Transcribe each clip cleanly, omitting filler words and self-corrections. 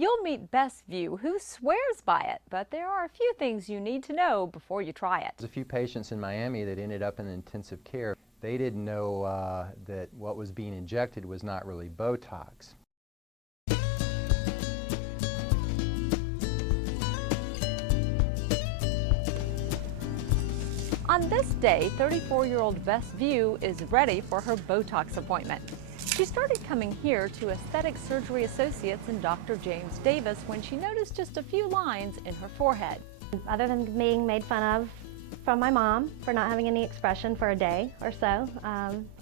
You'll meet Best.View, who swears by it, but there are a few things you need to know before you try it. There's a few patients in Miami that ended up in intensive care. They didn't know that what was being injected was not really Botox. On this day, 34-year-old Best.View is ready for her Botox appointment. She started coming here to Aesthetic Surgery Associates and Dr. James Davis when she noticed just a few lines in her forehead. Other than being made fun of from my mom for not having any expression for a day or so,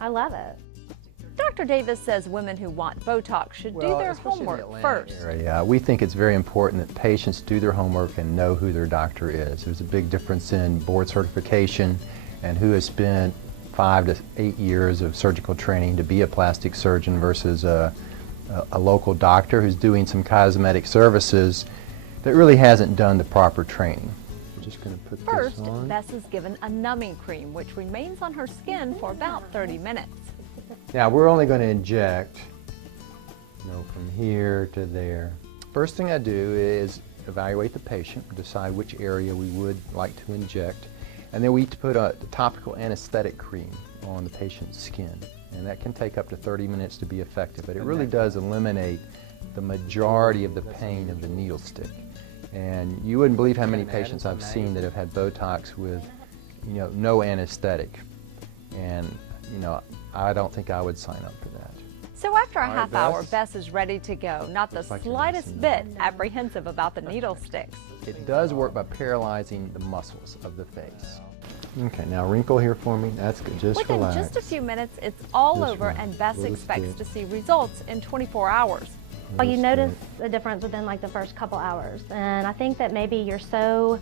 I love it. Dr. Davis says women who want Botox should do their homework first. We think it's very important that patients do their homework and know who their doctor is. There's a big difference in board certification and who has spent 5 to 8 years of surgical training to be a plastic surgeon versus a local doctor who's doing some cosmetic services that really hasn't done the proper training. We're just going to put First, this on. Bess is given a numbing cream which remains on her skin for about 30 minutes. Now we're only going to inject, from here to there. First thing I do is evaluate the patient, decide which area we would like to inject, and then we put a topical anesthetic cream on the patient's skin. And that can take up to 30 minutes to be effective, but it really does eliminate the majority of the pain of the needle stick. And you wouldn't believe how many patients I've seen that have had Botox with, no anesthetic. And, I don't think I would sign up for that. So after a half hour, Bess is ready to go, not the slightest bit apprehensive about the needle sticks. It does work by paralyzing the muscles of the face. Okay, now wrinkle here for me. That's good. Just Within relax. just a few minutes, it's all over, and Bess expects to see results in 24 hours. Well, you notice a difference within like the first couple hours, and I think that maybe you're so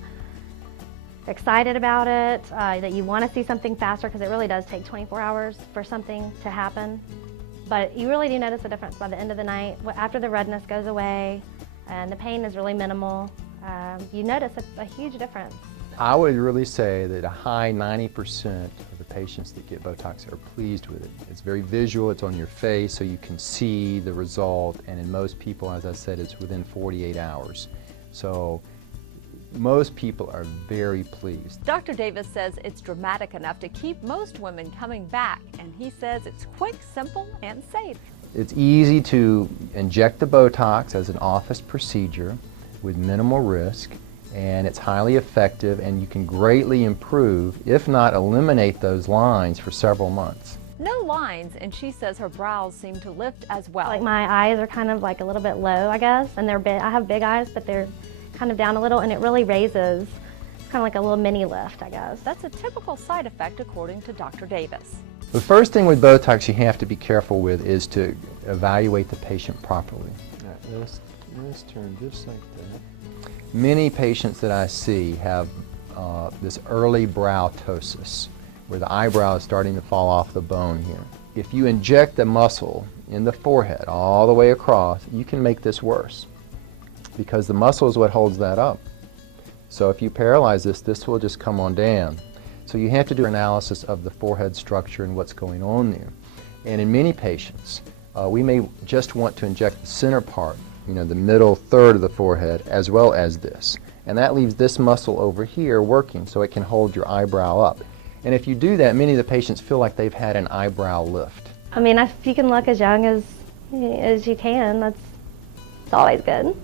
excited about it that you want to see something faster, because it really does take 24 hours for something to happen. But you really do notice a difference by the end of the night. After the redness goes away and the pain is really minimal, you notice a huge difference. I would really say that a high 90% of the patients that get Botox are pleased with it. It's very visual, it's on your face, so you can see the result, and in most people, as I said, it's within 48 hours. So most people are very pleased. Dr. Davis says it's dramatic enough to keep most women coming back, and he says it's quick, simple, and safe. It's easy to inject the Botox as an office procedure with minimal risk, and it's highly effective, and you can greatly improve, if not eliminate, those lines for several months. No lines, and she says her brows seem to lift as well. Like my eyes are kind of like a little bit low, I guess, and they're big. I have big eyes, but they're kind of down a little, and it really raises. It's kind of like a little mini lift, I guess. That's a typical side effect according to Dr. Davis. The first thing with Botox you have to be careful with is to evaluate the patient properly. Let's turn just like that. Many patients that I see have this early brow ptosis, where the eyebrow is starting to fall off the bone here. If you inject the muscle in the forehead all the way across, you can make this worse, because the muscle is what holds that up. So if you paralyze this, this will just come on down. So you have to do analysis of the forehead structure and what's going on there. And in many patients, we may just want to inject the center part, the middle third of the forehead, as well as this. And that leaves this muscle over here working so it can hold your eyebrow up. And if you do that, many of the patients feel like they've had an eyebrow lift. I mean, if you can look as young as you can, that's always good.